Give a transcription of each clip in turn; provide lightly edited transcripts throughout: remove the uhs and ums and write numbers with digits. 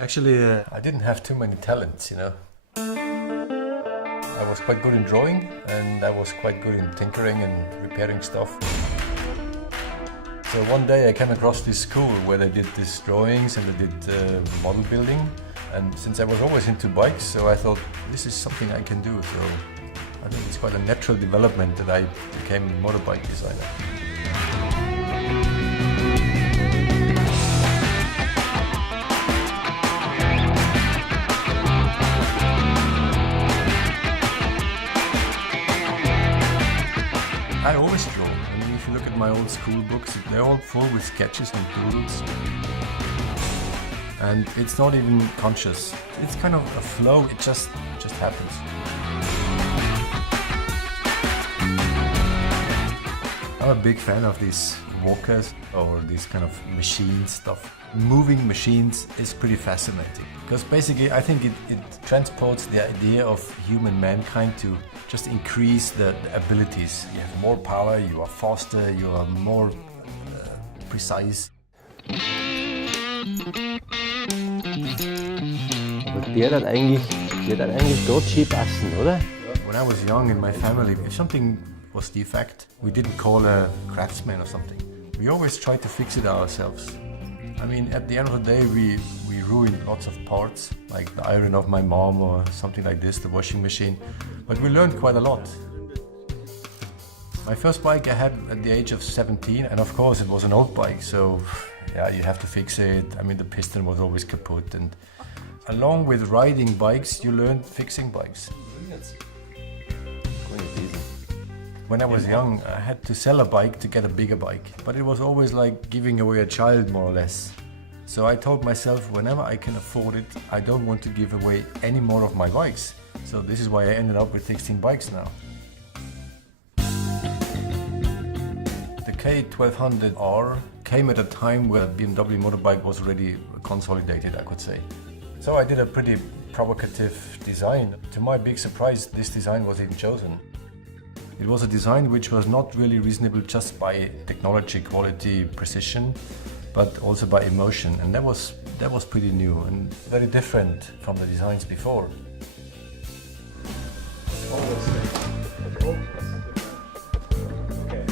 Actually, I didn't have too many talents, you know. I was quite good in drawing and I was quite good in tinkering and repairing stuff. So one day I came across this school where they did these drawings and they did model building. And since I was always into bikes, so I thought this is something I can do. So I think it's quite a natural development that I became a motorbike designer. I always draw. I mean, if you look at my old school books, they're all full with sketches and doodles. And it's not even conscious. It's kind of a flow, it just happens. I'm a big fan of these walkers or these kind of machine stuff. Moving machines is pretty fascinating because basically I think it transports the idea of human mankind to just increase the abilities. You have more power, you are faster, you are more precise. Aber der hat eigentlich dort schön passen, oder? When I was young in my family, if something was defect, we didn't call a craftsman or something. We always tried to fix it ourselves. I mean, at the end of the day, we ruined lots of parts, like the iron of my mom or something like this, the washing machine. But we learned quite a lot. My first bike I had at the age of 17, and of course it was an old bike, so yeah, you have to fix it. I mean, the piston was always kaput, and along with riding bikes, you learn fixing bikes. When I was young, I had to sell a bike to get a bigger bike, but it was always like giving away a child, more or less. So I told myself, whenever I can afford it, I don't want to give away any more of my bikes. So this is why I ended up with 16 bikes now. The K1200R came at a time where BMW motorbike was already consolidated, I could say. So I did a pretty provocative design. To my big surprise, this design was even chosen. It was a design which was not really reasonable just by technology, quality, precision, but also by emotion. And that was pretty new and very different from the designs before. Okay.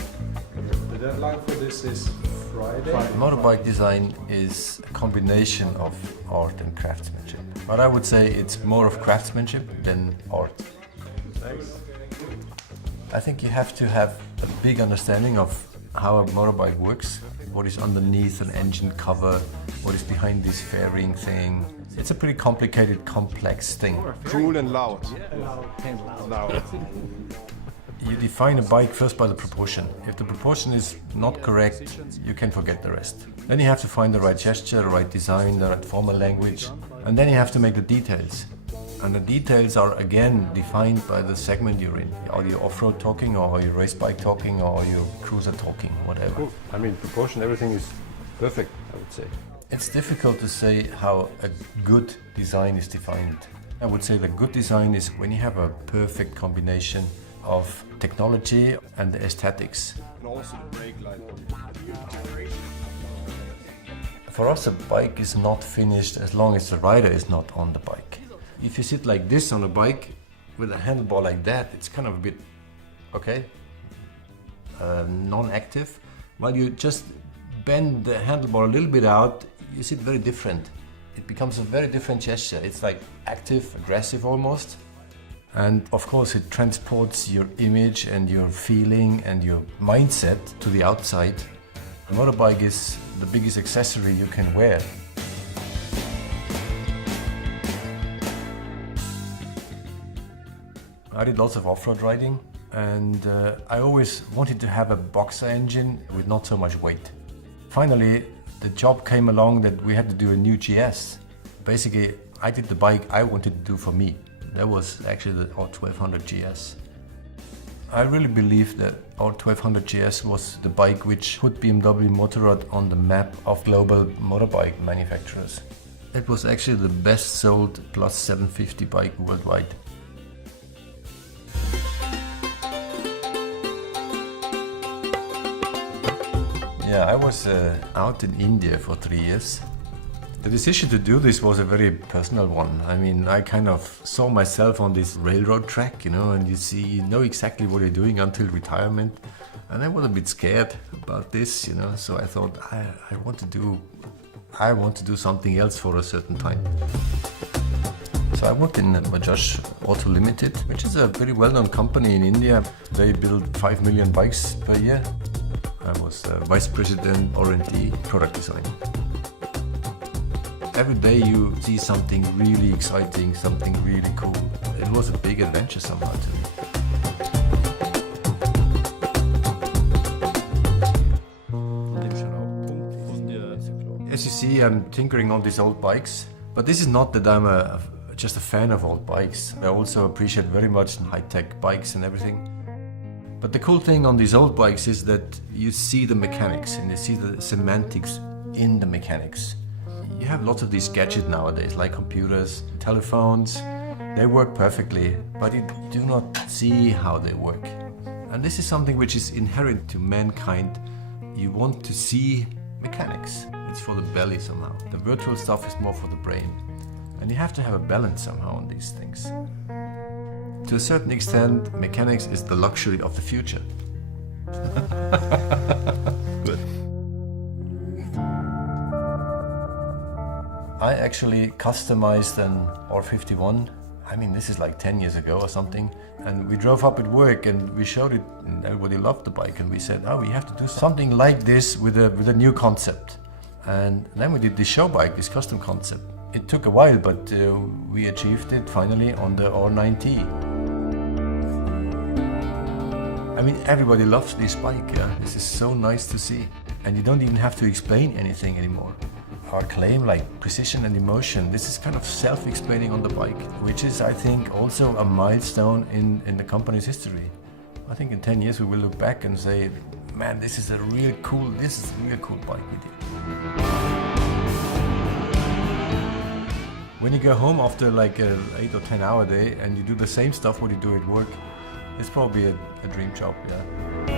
The deadline for this is Friday. Motorbike design is a combination of art and craftsmanship. But I would say it's more of craftsmanship than art. Thanks. I think you have to have a big understanding of how a motorbike works, what is underneath an engine cover, what is behind this fairing thing. It's a pretty complicated, complex thing. Cool and loud. Loud. You define a bike first by the proportion. If the proportion is not correct, you can forget the rest. Then you have to find the right gesture, the right design, the right formal language, and then you have to make the details. And the details are again defined by the segment you're in. Are you off-road talking, or are you race bike talking, or are you cruiser talking, whatever. Cool. I mean, proportion, everything is perfect, I would say. It's difficult to say how a good design is defined. I would say the good design is when you have a perfect combination of technology and the aesthetics. And also the brake light. For us, a bike is not finished as long as the rider is not on the bike. If you sit like this on a bike with a handlebar like that, it's kind of a bit, okay, non-active. While you just bend the handlebar a little bit out, you sit very different. It becomes a very different gesture. It's like active, aggressive almost. And of course it transports your image and your feeling and your mindset to the outside. A motorbike is the biggest accessory you can wear. I did lots of off-road riding, and I always wanted to have a boxer engine with not so much weight. Finally, the job came along that we had to do a new GS. Basically, I did the bike I wanted to do for me. That was actually the R1200 GS. I really believe that R1200 GS was the bike which put BMW Motorrad on the map of global motorbike manufacturers. It was actually the best sold plus 750 bike worldwide. Yeah, I was out in India for 3 years. The decision to do this was a very personal one. I mean, I kind of saw myself on this railroad track, you know, and you know exactly what you're doing until retirement. And I was a bit scared about this, you know, so I thought I want to do something else for a certain time. So I worked in Bajaj Auto Limited, which is a very well-known company in India. They build 5 million bikes per year. I was Vice President R&D Product Design. Every day you see something really exciting, something really cool. It was a big adventure somehow to me. As you see, I'm tinkering on these old bikes, but this is not that I'm just a fan of old bikes. I also appreciate very much high-tech bikes and everything. But the cool thing on these old bikes is that you see the mechanics and you see the semantics in the mechanics. You have lots of these gadgets nowadays, like computers, telephones. They work perfectly, but you do not see how they work. And this is something which is inherent to mankind. You want to see mechanics. It's for the belly somehow. The virtual stuff is more for the brain. And you have to have a balance somehow on these things. To a certain extent, mechanics is the luxury of the future. Good. I actually customized an R51. I mean, this is like 10 years ago or something. And we drove up at work and we showed it and everybody loved the bike. And we said, oh, we have to do something like this with a new concept. And then we did the show bike, this custom concept. It took a while, but we achieved it finally on the R9T. I mean, everybody loves this bike. Yeah? This is so nice to see. And you don't even have to explain anything anymore. Our claim, like precision and emotion, this is kind of self-explaining on the bike, which is, I think, also a milestone in the company's history. I think in 10 years we will look back and say, man, this is a real cool bike we did. When you go home after like an 8 or 10 hour day and you do the same stuff what you do at work, it's probably a dream job, yeah.